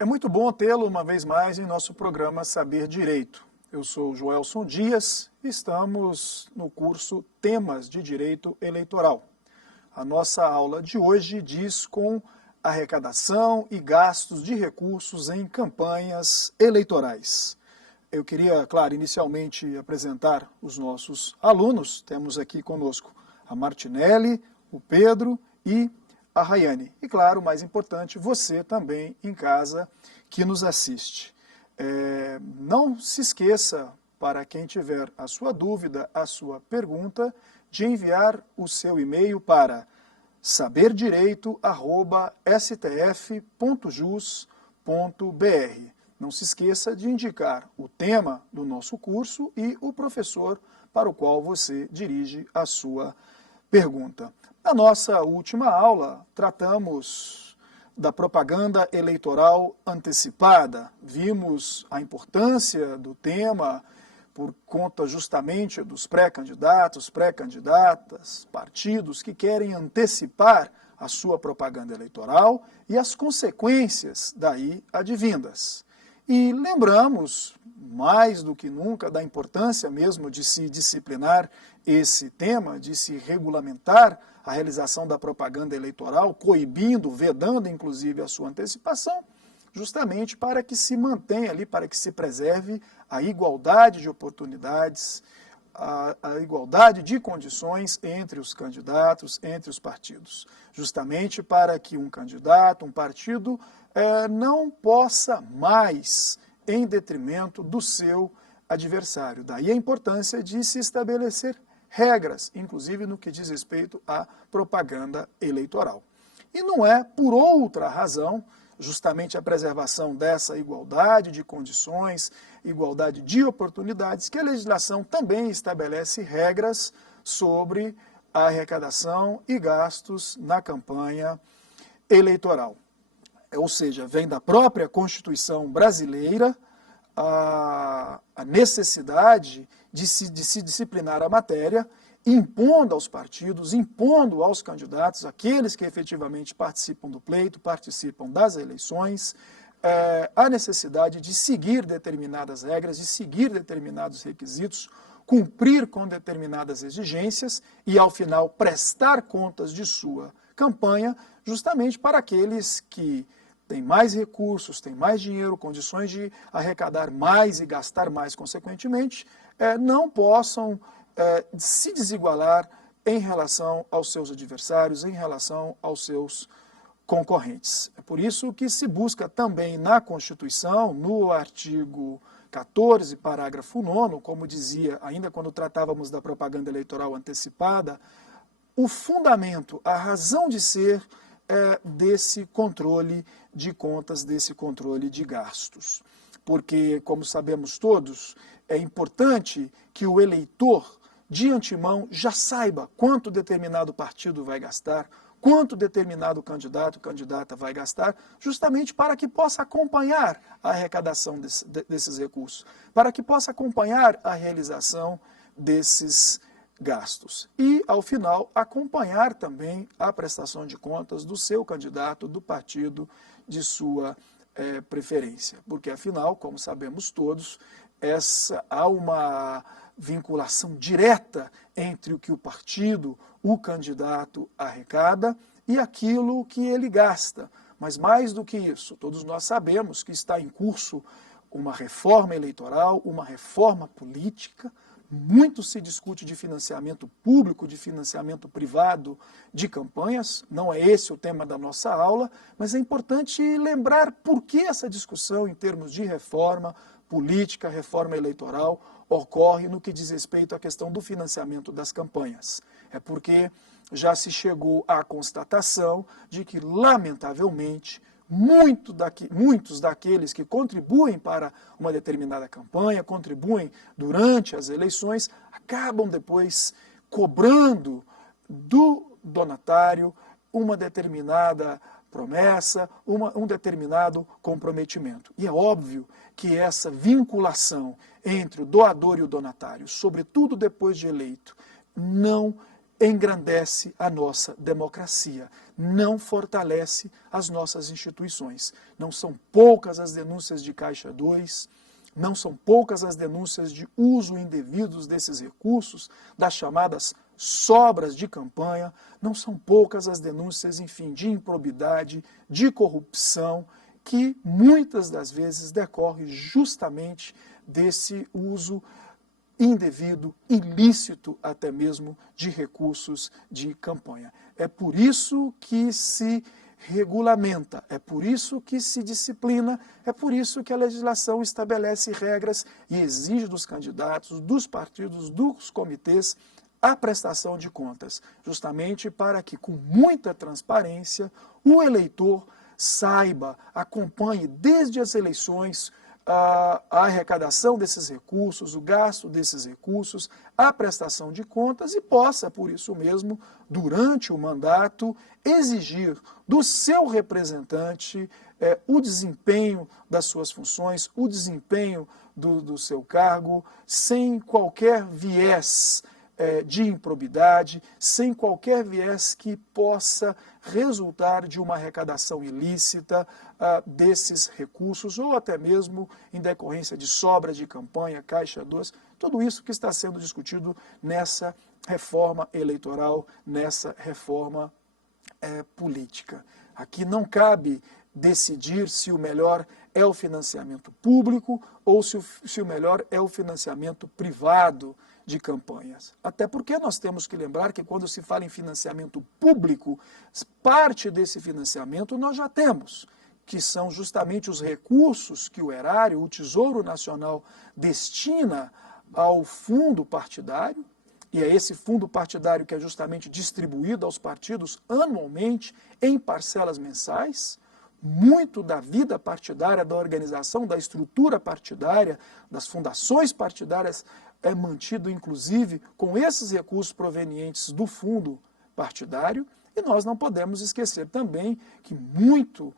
É muito bom tê-lo uma vez mais em nosso programa Saber Direito. Eu sou Joelson Dias e estamos no curso Temas de Direito Eleitoral. A nossa aula de hoje diz com arrecadação e gastos de recursos em campanhas eleitorais. Eu queria, claro, inicialmente apresentar os nossos alunos. Temos aqui conosco a Martinelli, o Pedro e a Rayane. E, claro, o mais importante, você também em casa que nos assiste. Não se esqueça, para quem tiver a sua dúvida, a sua pergunta, de enviar o seu e-mail para saberdireito@stf.jus.br. Não se esqueça de indicar o tema do nosso curso e o professor para o qual você dirige a sua pergunta. Na nossa última aula, tratamos da propaganda eleitoral antecipada. Vimos a importância do tema por conta justamente dos pré-candidatos, pré-candidatas, partidos que querem antecipar a sua propaganda eleitoral e as consequências daí advindas. E lembramos, mais do que nunca, da importância mesmo de se disciplinar esse tema, de se regulamentar a realização da propaganda eleitoral, coibindo, vedando inclusive a sua antecipação, justamente para que se mantenha ali, para que se preserve a igualdade de oportunidades, a igualdade de condições entre os candidatos, entre os partidos. Justamente para que um candidato, um partido, não possa mais em detrimento do seu adversário. Daí a importância de se estabelecer regras, inclusive no que diz respeito à propaganda eleitoral. E não é por outra razão, justamente a preservação dessa igualdade de condições, igualdade de oportunidades, que a legislação também estabelece regras sobre a arrecadação e gastos na campanha eleitoral. Ou seja, vem da própria Constituição brasileira a necessidade de se disciplinar a matéria, impondo aos partidos, impondo aos candidatos, aqueles que efetivamente participam do pleito, participam das eleições, a necessidade de seguir determinadas regras, de seguir determinados requisitos, cumprir com determinadas exigências e, ao final, prestar contas de sua campanha, justamente para aqueles que têm mais recursos, têm mais dinheiro, condições de arrecadar mais e gastar mais consequentemente, não possam se desigualar em relação aos seus adversários, em relação aos seus concorrentes. É por isso que se busca também na Constituição, no artigo 14, parágrafo 9º, como dizia ainda quando tratávamos da propaganda eleitoral antecipada, o fundamento, a razão de ser desse controle de contas, desse controle de gastos. Porque, como sabemos todos, é importante que o eleitor, de antemão, já saiba quanto determinado partido vai gastar, quanto determinado candidato, candidata vai gastar, justamente para que possa acompanhar a arrecadação desses recursos, para que possa acompanhar a realização desses gastos. E, ao final, acompanhar também a prestação de contas do seu candidato, do partido de sua preferência. Porque, afinal, como sabemos todos, há uma vinculação direta entre o que o partido, o candidato arrecada e aquilo que ele gasta. Mas mais do que isso, todos nós sabemos que está em curso uma reforma eleitoral, uma reforma política. Muito se discute de financiamento público, de financiamento privado de campanhas. Não é esse o tema da nossa aula, mas é importante lembrar por que essa discussão em termos de reforma política, reforma eleitoral, ocorre no que diz respeito à questão do financiamento das campanhas. É porque já se chegou à constatação de que, lamentavelmente, muitos daqueles que contribuem para uma determinada campanha, contribuem durante as eleições, acabam depois cobrando do donatário uma determinada promessa, um determinado comprometimento. E é óbvio que essa vinculação entre o doador e o donatário, sobretudo depois de eleito, não engrandece a nossa democracia, não fortalece as nossas instituições. Não são poucas as denúncias de Caixa 2, não são poucas as denúncias de uso indevido desses recursos, das chamadas sobras de campanha, não são poucas as denúncias, enfim, de improbidade, de corrupção, que muitas das vezes decorre justamente desse uso indevido, ilícito até mesmo, de recursos de campanha. É por isso que se regulamenta, é por isso que se disciplina, é por isso que a legislação estabelece regras e exige dos candidatos, dos partidos, dos comitês, a prestação de contas, justamente para que, com muita transparência, o eleitor saiba, acompanhe desde as eleições a arrecadação desses recursos, o gasto desses recursos, a prestação de contas e possa, por isso mesmo, durante o mandato, exigir do seu representante o desempenho das suas funções, o desempenho do seu cargo, sem qualquer viés de improbidade, sem qualquer viés que possa resultar de uma arrecadação ilícita desses recursos, ou até mesmo em decorrência de sobras de campanha, Caixa 2, tudo isso que está sendo discutido nessa reforma eleitoral, nessa reforma política. Aqui não cabe decidir se o melhor é o financiamento público ou se o melhor é o financiamento privado de campanhas. Até porque nós temos que lembrar que quando se fala em financiamento público, parte desse financiamento nós já temos, que são justamente os recursos que o erário, o Tesouro Nacional, destina ao fundo partidário, e é esse fundo partidário que é justamente distribuído aos partidos anualmente em parcelas mensais. Muito da vida partidária, da organização, da estrutura partidária, das fundações partidárias é mantido, inclusive, com esses recursos provenientes do fundo partidário. E nós não podemos esquecer também que muito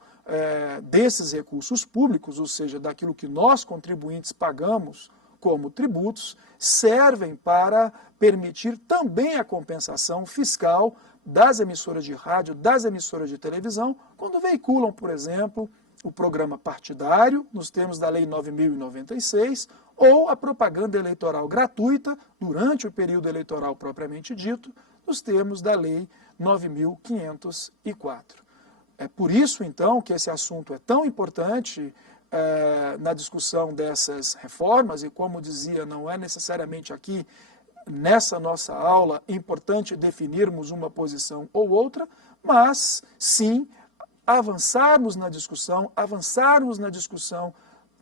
desses recursos públicos, ou seja, daquilo que nós, contribuintes, pagamos como tributos, servem para permitir também a compensação fiscal das emissoras de rádio, das emissoras de televisão, quando veiculam, por exemplo, o programa partidário, nos termos da Lei 9.096, ou a propaganda eleitoral gratuita, durante o período eleitoral propriamente dito, nos termos da Lei 9.504. É por isso, então, que esse assunto é tão importante na discussão dessas reformas, e como dizia, não é necessariamente aqui, nessa nossa aula, importante definirmos uma posição ou outra, mas sim avançarmos na discussão,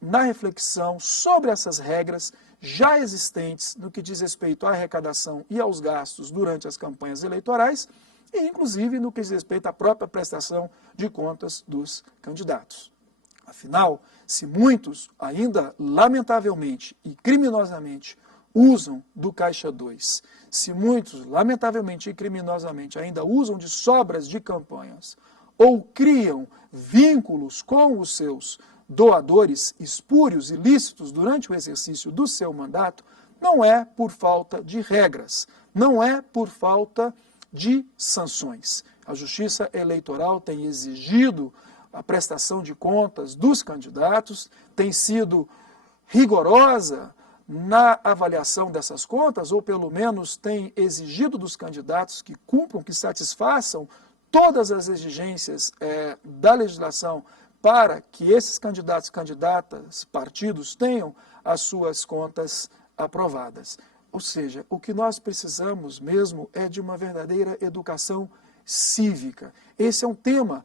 na reflexão sobre essas regras já existentes no que diz respeito à arrecadação e aos gastos durante as campanhas eleitorais e, inclusive, no que diz respeito à própria prestação de contas dos candidatos. Afinal, se muitos ainda, lamentavelmente e criminosamente, usam do Caixa 2, se muitos, lamentavelmente e criminosamente, ainda usam de sobras de campanhas ou criam vínculos com os seus doadores espúrios, ilícitos, durante o exercício do seu mandato, não é por falta de regras, não é por falta de sanções. A Justiça Eleitoral tem exigido a prestação de contas dos candidatos, tem sido rigorosa na avaliação dessas contas, ou pelo menos tem exigido dos candidatos que cumpram, que satisfaçam todas as exigências da legislação para que esses candidatos, candidatas, partidos tenham as suas contas aprovadas. Ou seja, o que nós precisamos mesmo é de uma verdadeira educação cívica. Esse é um tema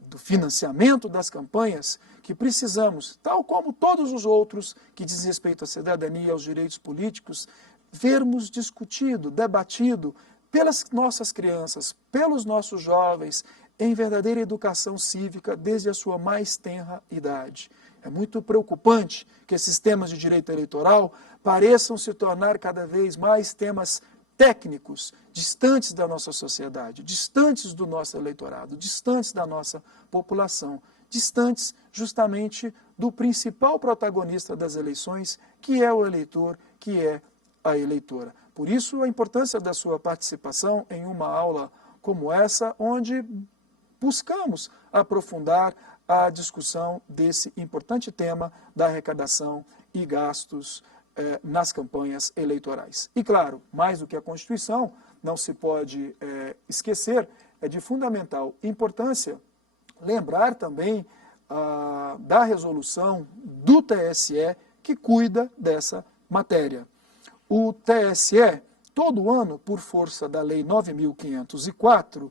do financiamento das campanhas que precisamos, tal como todos os outros que diz respeito à cidadania e aos direitos políticos, vermos discutido, debatido pelas nossas crianças, pelos nossos jovens, em verdadeira educação cívica desde a sua mais tenra idade. É muito preocupante que esses temas de direito eleitoral pareçam se tornar cada vez mais temas técnicos, distantes da nossa sociedade, distantes do nosso eleitorado, distantes da nossa população, distantes justamente do principal protagonista das eleições, que é o eleitor, que é a eleitora. Por isso, a importância da sua participação em uma aula como essa, onde buscamos aprofundar a discussão desse importante tema da arrecadação e gastos nas campanhas eleitorais. E claro, mais do que a Constituição, não se pode esquecer, é de fundamental importância lembrar também da resolução do TSE que cuida dessa matéria. O TSE, todo ano, por força da Lei 9.504,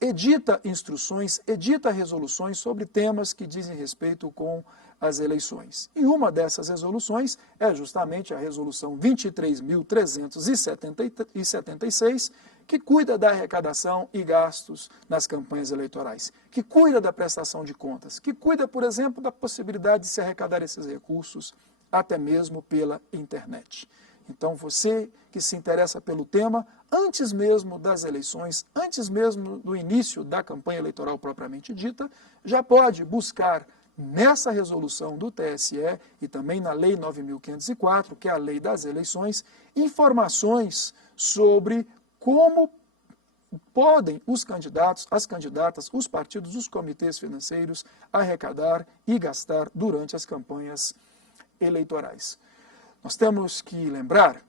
edita instruções, edita resoluções sobre temas que dizem respeito com as eleições. E uma dessas resoluções é justamente a Resolução 23.376, que cuida da arrecadação e gastos nas campanhas eleitorais, que cuida da prestação de contas, que cuida, por exemplo, da possibilidade de se arrecadar esses recursos até mesmo pela internet. Então, você que se interessa pelo tema, antes mesmo das eleições, antes mesmo do início da campanha eleitoral propriamente dita, já pode buscar nessa resolução do TSE e também na Lei 9.504, que é a Lei das Eleições, informações sobre como podem os candidatos, as candidatas, os partidos, os comitês financeiros arrecadar e gastar durante as campanhas eleitorais. Nós temos que lembrar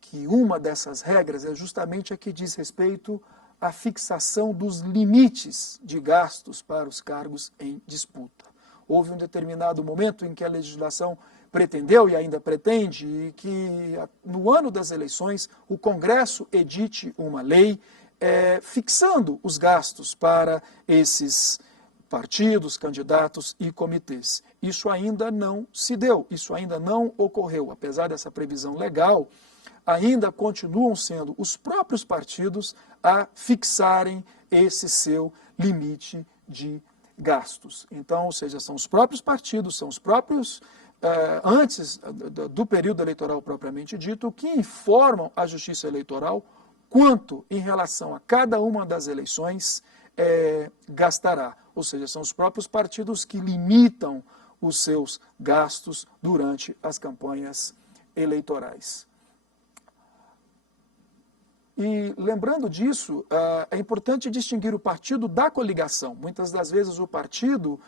que uma dessas regras é justamente a que diz respeito à fixação dos limites de gastos para os cargos em disputa. Houve um determinado momento em que a legislação pretendeu e ainda pretende que no ano das eleições o Congresso edite uma lei fixando os gastos para esses partidos, candidatos e comitês. Isso ainda não se deu, isso ainda não ocorreu. Apesar dessa previsão legal, ainda continuam sendo os próprios partidos a fixarem esse seu limite de gastos. Então, ou seja, são os próprios partidos, são os próprios, antes do período eleitoral propriamente dito, que informam a Justiça Eleitoral quanto, em relação a cada uma das eleições, gastará. Ou seja, são os próprios partidos que limitam os seus gastos durante as campanhas eleitorais. E lembrando disso, é importante distinguir o partido da coligação. Muitas das vezes o partido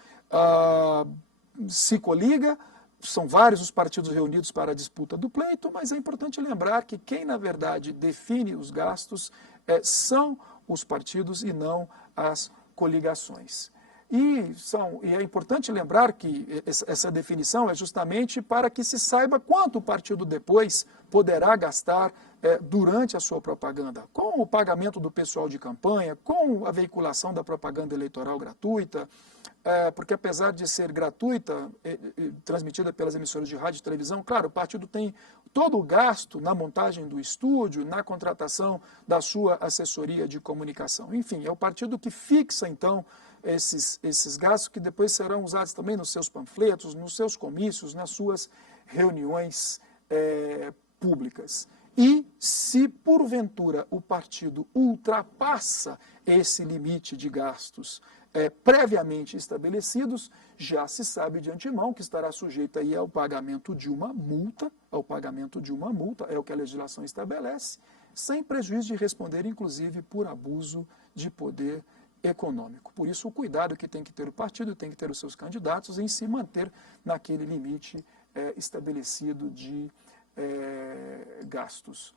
se coliga, são vários os partidos reunidos para a disputa do pleito, mas é importante lembrar que quem, na verdade, define os gastos são os partidos e não as coligações. E é importante lembrar que essa definição é justamente para que se saiba quanto o partido depois poderá gastar durante a sua propaganda, com o pagamento do pessoal de campanha, com a veiculação da propaganda eleitoral gratuita, porque apesar de ser gratuita, transmitida pelas emissoras de rádio e televisão, claro, o partido tem todo o gasto na montagem do estúdio, na contratação da sua assessoria de comunicação. Enfim, é o partido que fixa, então, esses gastos que depois serão usados também nos seus panfletos, nos seus comícios, nas suas reuniões públicas. E se, porventura, o partido ultrapassa esse limite de gastos previamente estabelecidos, já se sabe de antemão que estará sujeito aí ao pagamento de uma multa, é o que a legislação estabelece, sem prejuízo de responder, inclusive, por abuso de poder econômico. Por isso, o cuidado que tem que ter o partido, tem que ter os seus candidatos em se manter naquele limite estabelecido de gastos.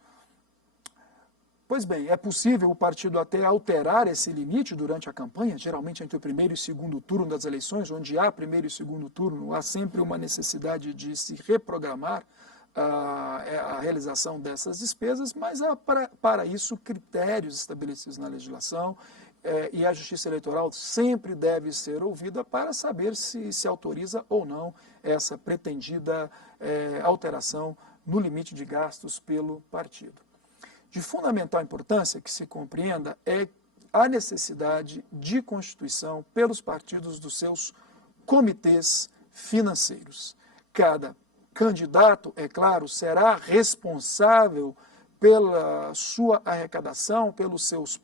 Pois bem, é possível o partido até alterar esse limite durante a campanha, geralmente entre o primeiro e segundo turno das eleições, onde há primeiro e segundo turno, há sempre uma necessidade de se reprogramar a realização dessas despesas, mas há para isso critérios estabelecidos na legislação, e a Justiça Eleitoral sempre deve ser ouvida para saber se autoriza ou não essa pretendida alteração no limite de gastos pelo partido. De fundamental importância que se compreenda é a necessidade de constituição pelos partidos dos seus comitês financeiros. Cada candidato, é claro, será responsável pela sua arrecadação, pelos seus